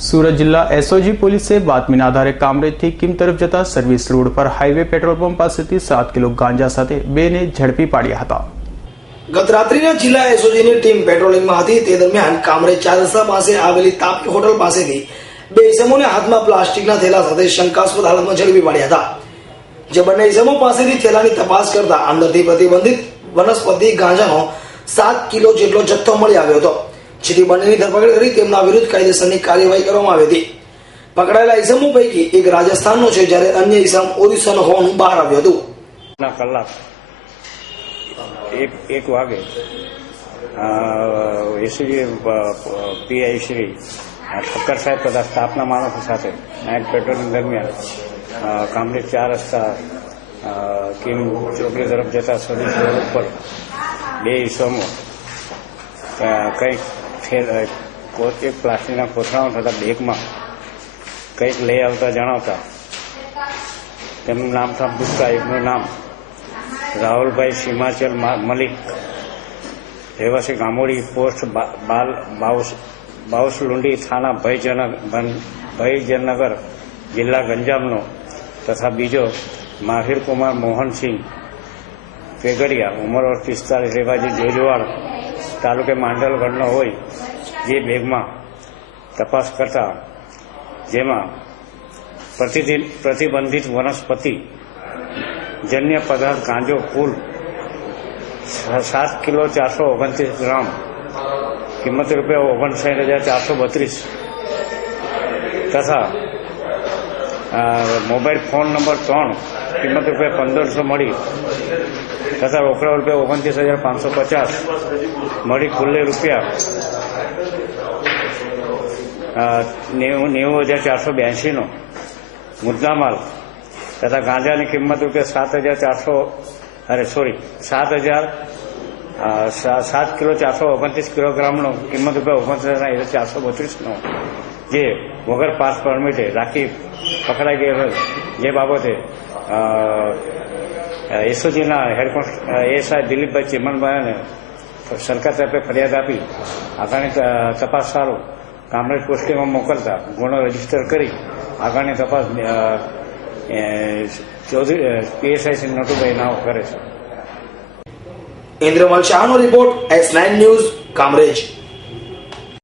सूरत जिला एसओजी પોલીસે બાતમીના આધારે કામરેજથી કિમ તરફ જતા સર્વિસ રોડ પર હાઈવે પેટ્રોલ પંપ પાસેથી 7 કિલો ગાંજા સાથે બેને ઝડપી પાડ્યા હતા। ગત રાત્રિના જિલ્લા એસઓજીની ટીમ પેટ્રોલિંગમાં હતી। તે દરમિયાન કામરેજ 4 રસ્તા પાસે આવેલી તાપી હોટલ પાસેથી બે ઇસમોને હાથમાં પ્લાસ્ટિકના થેલા સાથે શંકાસ્પદ હાલતમાં ઝડપી પાડ્યા હતા। જે બંને ઇસમો પાસેથી થેલાની તપાસ કરતા અંદરથી પ્રતિબંધિત વનસ્પતિ ગાંજાનો 7 કિલો જેટલો જથ્થો મળી આવ્યો હતો। જેથી બંનેની ધરપકડ કરી તેમના વિરુદ્ધ કાયદેસરની કાર્યવાહી કરવામાં આવી હતી। પકડાયેલા ઇસમો પૈકી એક રાજસ્થાનનો છે, જ્યારે અન્ય ઇસમ ઓરિસ્સાનો હોવાનું બહાર આવ્યું હતું। કલાક એક વાગે એસજી પીઆઈ શ્રી ઠક્કર સાહેબ તથા સ્ટાફના માણસો સાથે નાઇટ પેટ્રોલિંગ દરમિયાન કામરેજ 4 રસ્તા કિમ ચોકડી તરફ જતા સર્વિસ રોડ ઉપર બે ઇસમો કંઈક એક પ્લાસ્ટિકના કોથળાઓ થતા બેગમાં કંઈક લઈ આવતા જણાવતા તેમનું નામ था પૂછતા એકનું નામ રાહુલભાઈ સીમાચલ મલિક, રહેવાસી ગામોડી, પોસ્ટ બાઉસલુંડી, થાના ભયજનગર, જિલ્લા ગંજામનો, તથા બીજો માહિર કુમાર મોહનસિંહ પેગડિયા, ઉંમર વર્ષ 45, રહેવાસી જોજવાડ, તાલુકે માંડલગઢનો હોય, જે બેગમાં તપાસ કરતા જેમાં પ્રતિબંધિત વનસ્પતિ જન્ય પદાર્થ ગાંજો કુલ 7 કિલો 429 ગ્રામ, કિંમત ₹59,432 તથા મોબાઈલ ફોન નંબર 3 કિંમત ₹1,500 મળી તથા રોકડા ₹29,550 મળી કુલ્લે ₹90,482નો મુદ્દામાલ તથા ગાંજાની કિંમત ₹7 કિલો 429 કિલોગ્રામનો કિંમત ₹59,432નો જે વગર પાસ પરમિટે રાખી પકડાઈ ગયેલો, જે બાબતે એસઓજીના હેડ એએસઆઈ દિલીપભાઈ ચિમનભાઈને સરકાર તરફે ફરિયાદ આપી આગળની તપાસ સારું કામરેજ પોસ્ટિંગમાં મોકલતા ગુનો રજીસ્ટર કરી આગળની તપાસ ચૌધરી પીએસઆઈ શ્રી નટુભાઈ નાવ કરે છે। ઇન્દ્રમલ શાહનો રિપોર્ટ, S9 ન્યૂઝ, કામરેજ।